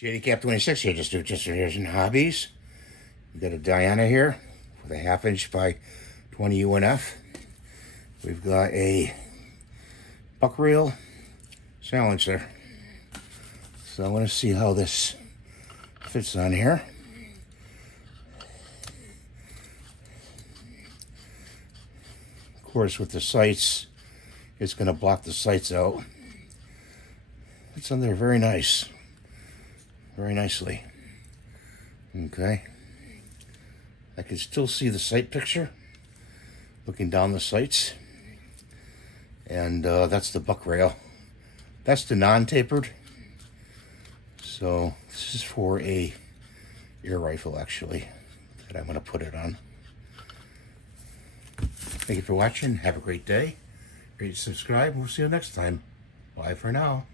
JD Cap 26 here, just do and hobbies. We got a Diana here with a 1/2 inch by 20 UNF. We've got a buck reel silencer. So I want to see how this fits on here. Of course, with the sights, it's going to block the sights out. It's on there very nice. Very nicely. Okay. I can still see the sight picture looking down the sights. And that's the buck rail. That's the non-tapered. So this is for a air rifle, actually, that I'm going to put it on. Thank you for watching. Have a great day. Rate, subscribe. We'll see you next time. Bye for now.